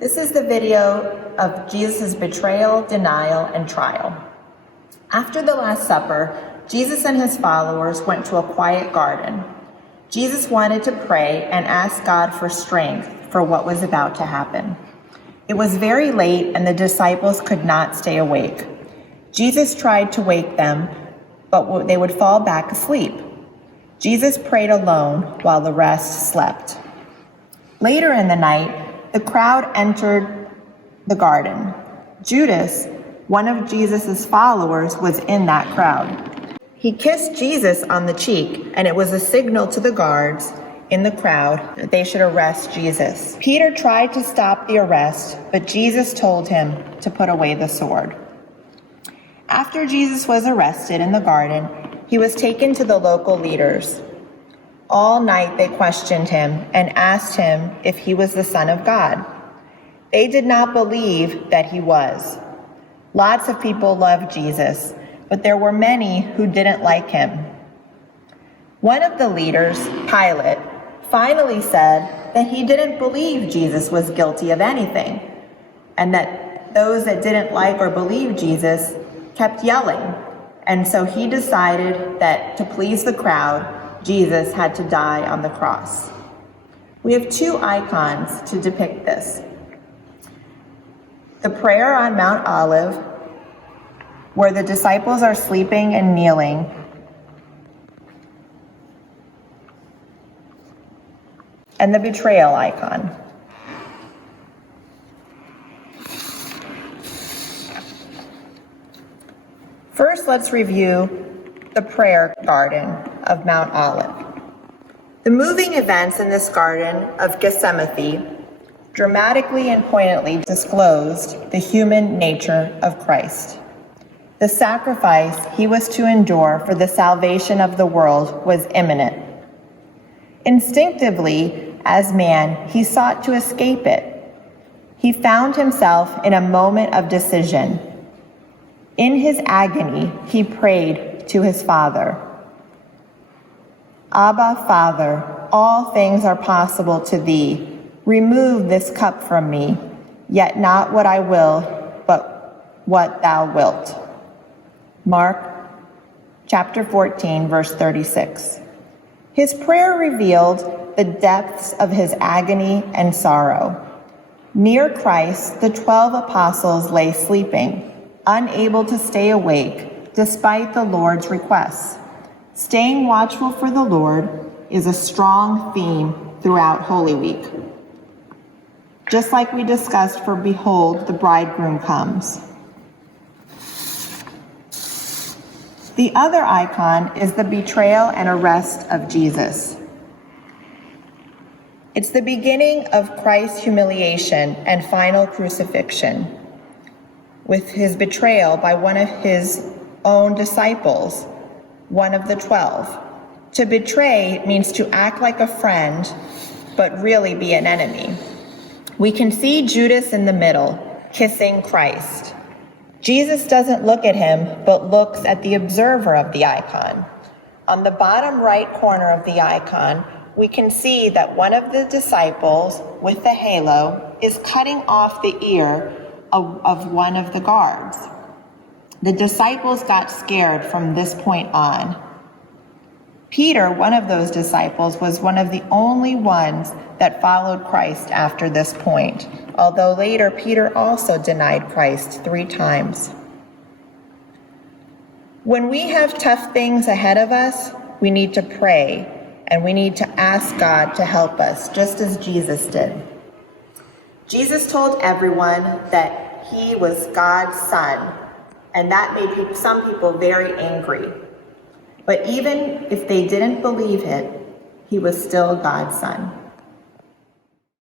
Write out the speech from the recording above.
This is the video of Jesus' betrayal, denial, and trial. After the Last Supper, Jesus and his followers went to a quiet garden. Jesus wanted to pray and ask God for strength for what was about to happen. It was very late and the disciples could not stay awake. Jesus tried to wake them, but they would fall back asleep. Jesus prayed alone while the rest slept. Later in the night, the crowd entered the garden. Judas, one of Jesus' followers, was in that crowd. He kissed Jesus on the cheek, and it was a signal to the guards in the crowd that they should arrest Jesus. Peter tried to stop the arrest, but Jesus told him to put away the sword. After Jesus was arrested in the garden, he was taken to the local leaders. All night they questioned him and asked him if he was the Son of God. They did not believe that he was. Lots of people loved Jesus, but there were many who didn't like him. One of the leaders, Pilate, finally said that he didn't believe Jesus was guilty of anything, and that those that didn't like or believe Jesus kept yelling. And so he decided that to please the crowd, Jesus had to die on the cross. We have two icons to depict this. The prayer on Mount Olive, where the disciples are sleeping and kneeling, and the betrayal icon. First, let's review the prayer garden of Mount Olive. The moving events in this garden of Gethsemane dramatically and poignantly disclosed the human nature of Christ. The sacrifice he was to endure for the salvation of the world was imminent. Instinctively, as man, he sought to escape it. He found himself in a moment of decision. In his agony, he prayed to his Father. Abba, Father, all things are possible to thee. Remove this cup from me, yet not what I will, but what thou wilt. Mark chapter 14, verse 36. His prayer revealed the depths of his agony and sorrow. Near Christ, the 12 apostles lay sleeping, unable to stay awake despite the Lord's requests. Staying watchful for the Lord is a strong theme throughout Holy Week. Just like we discussed for Behold, the Bridegroom Comes. The other icon is the betrayal and arrest of Jesus. It's the beginning of Christ's humiliation and final crucifixion, with his betrayal by one of his own disciples, one of the 12. To betray means to act like a friend, but really be an enemy. We can see Judas in the middle, kissing Christ. Jesus doesn't look at him, but looks at the observer of the icon. On the bottom right corner of the icon, we can see that one of the disciples with the halo is cutting off the ear of one of the guards. The disciples got scared from this point on. Peter, one of those disciples, was one of the only ones that followed Christ after this point, although later Peter also denied Christ 3 times. When we have tough things ahead of us, we need to pray and we need to ask God to help us, just as Jesus did. Jesus told everyone that he was God's son, and that made some people very angry. But even if they didn't believe it, he was still God's son.